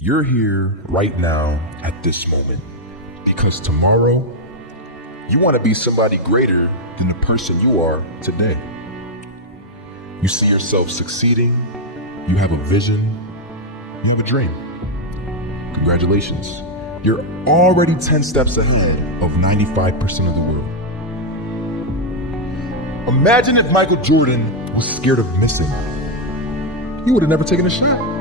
You're here right now at this moment because tomorrow you want to be somebody greater than the person you are today. You see yourself succeeding, you have a vision, you have a dream. Congratulations. You're already 10 steps ahead of 95% of the world. Imagine if Michael Jordan was scared of missing. He would have never taken a shot.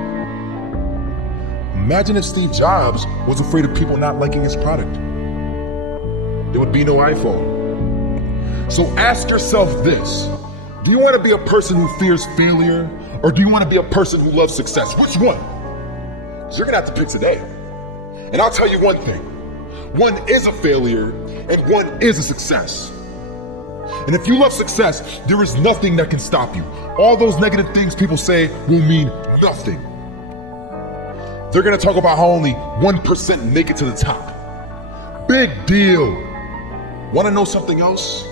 Imagine if Steve Jobs was afraid of people not liking his product. There would be no iPhone. So ask yourself this. Do you want to be a person who fears failure, or do you want to be a person who loves success? Which one? Because you're going to have to pick today. And I'll tell you one thing. One is a failure, and one is a success. And if you love success, there is nothing that can stop you. All those negative things people say will mean nothing. They're gonna talk about how only 1% make it to the top. Big deal. Wanna know something else?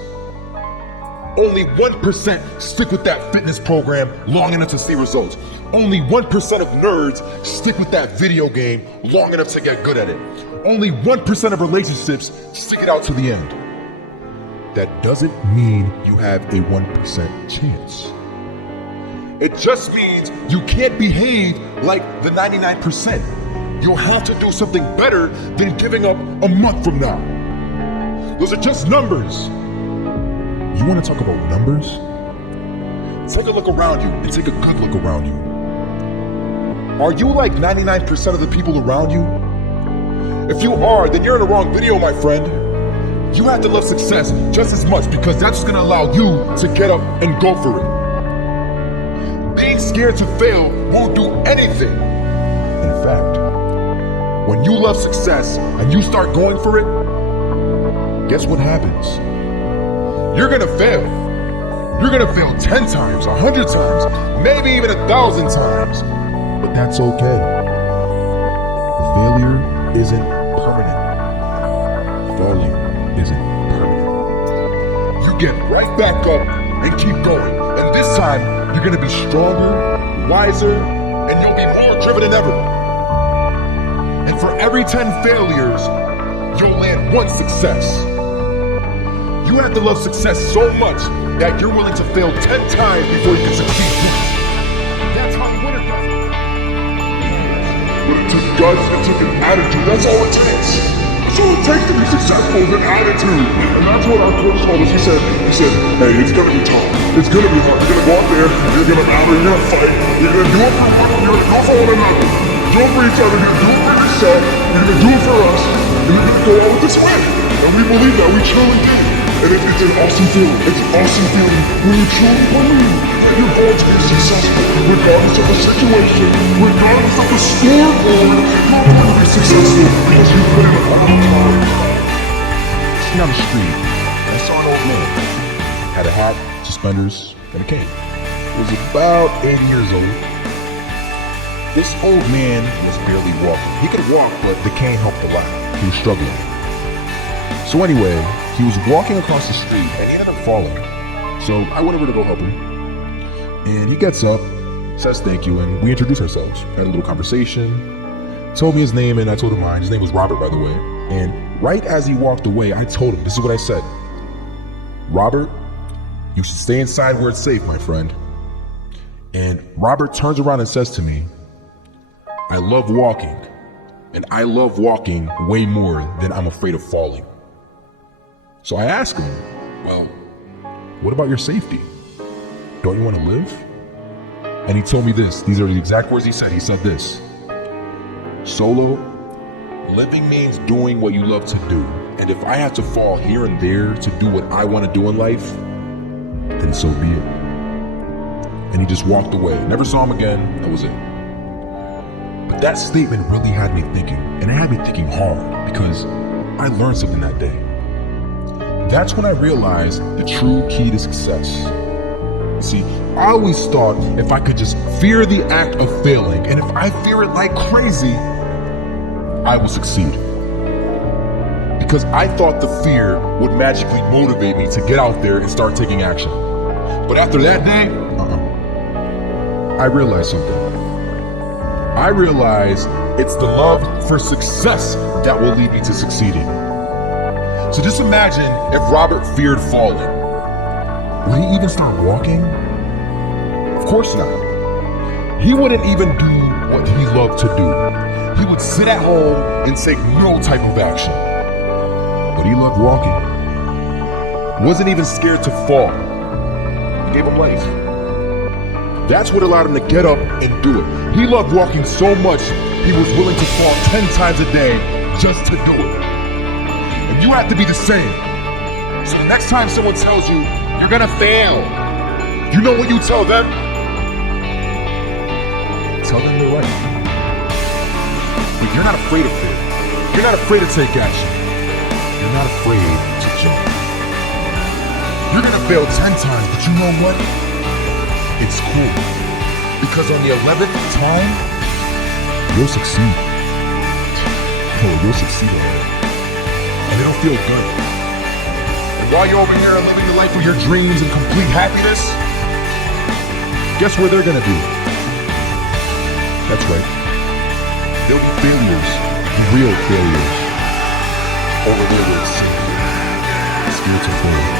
Only 1% stick with that fitness program long enough to see results. Only 1% of nerds stick with that video game long enough to get good at it. Only 1% of relationships stick it out to the end. That doesn't mean you have a 1% chance. It just means you can't behave like the 99%. You'll have to do something better than giving up a month from now. Those are just numbers. You want to talk about numbers? Take a look around you and take a good look around you. Are you like 99% of the people around you? If you are, then you're in the wrong video, my friend. You have to love success just as much because that's going to allow you to get up and go for it. Being scared to fail won't do anything. In fact, when you love success and you start going for it, guess what happens? You're going to fail. You're going to fail 10 times, 100 times, maybe even 1,000 times. But that's okay. Failure isn't permanent. Failure isn't permanent. You get right back up and keep going. And this time, you're gonna be stronger, wiser, and you'll be more driven than ever. And for every 10 failures, you'll land one success. You have to love success so much that you're willing to fail 10 times before you can succeed once. That's how the winner does it. But it took guts, it took an attitude, that's all it takes. So it takes to be successful is an attitude. And that's what our coach told us. He said, hey, it's gonna be tough. It's gonna be hard. You're gonna go out there, you're gonna battle, you're gonna fight. You're gonna do it for one, you're gonna do it for one another. Do it for each other, you're gonna do it for yourself, you're gonna do it for us, and you're gonna go out with this win. And we believe that, we truly do. And it's an awesome feeling. It's an awesome feeling when you truly believe that you're going to be successful, regardless of the situation, regardless of the scoreboard, you're going to be successful because you put in a lot of time. Sitting on the street, and I saw an old man. Had a hat, suspenders, and a cane. He was about 80 years old. This old man was barely walking. He could walk, but the cane helped a lot. He was struggling. So anyway, he was walking across the street and he ended up falling. So I went over to go help him. And he gets up, says thank you, and we introduced ourselves. Had a little conversation, told me his name and I told him mine. His name was Robert, by the way. And right as he walked away, I told him, this is what I said. Robert, you should stay inside where it's safe, my friend. And Robert turns around and says to me, I love walking. And I love walking way more than I'm afraid of falling. So I asked him, well, what about your safety? Don't you want to live? And he told me this. These are the exact words he said. He said this. Solo, living means doing what you love to do. And if I have to fall here and there to do what I want to do in life, then so be it. And he just walked away. Never saw him again. That was it. But that statement really had me thinking. And it had me thinking hard because I learned something that day. That's when I realized the true key to success. See, I always thought if I could just fear the act of failing, and if I fear it like crazy, I will succeed. Because I thought the fear would magically motivate me to get out there and start taking action. But after that day, I realized something. I realized It's the love for success that will lead you to succeeding. So just imagine if Robert feared falling. Would he even start walking? Of course not. He wouldn't even do what he loved to do. He would sit at home and take no type of action. But he loved walking. Wasn't even scared to fall. It gave him life. That's what allowed him to get up and do it. He loved walking so much, he was willing to fall 10 times a day just to do it. And you have to be the same. So the next time someone tells you, you're gonna fail, you know what you tell them? Tell them they're right. But you're not afraid of failure. You're not afraid to take action. You're not afraid to jump. You're gonna fail 10 times, but you know what? It's cool. Because on the 11th time, you'll succeed. Oh, you'll succeed already. And it'll feel good. And while you're over here living the life of your dreams and complete happiness, guess where they're gonna be? That's right. They'll be failures, real failures, over there with spiritual failure.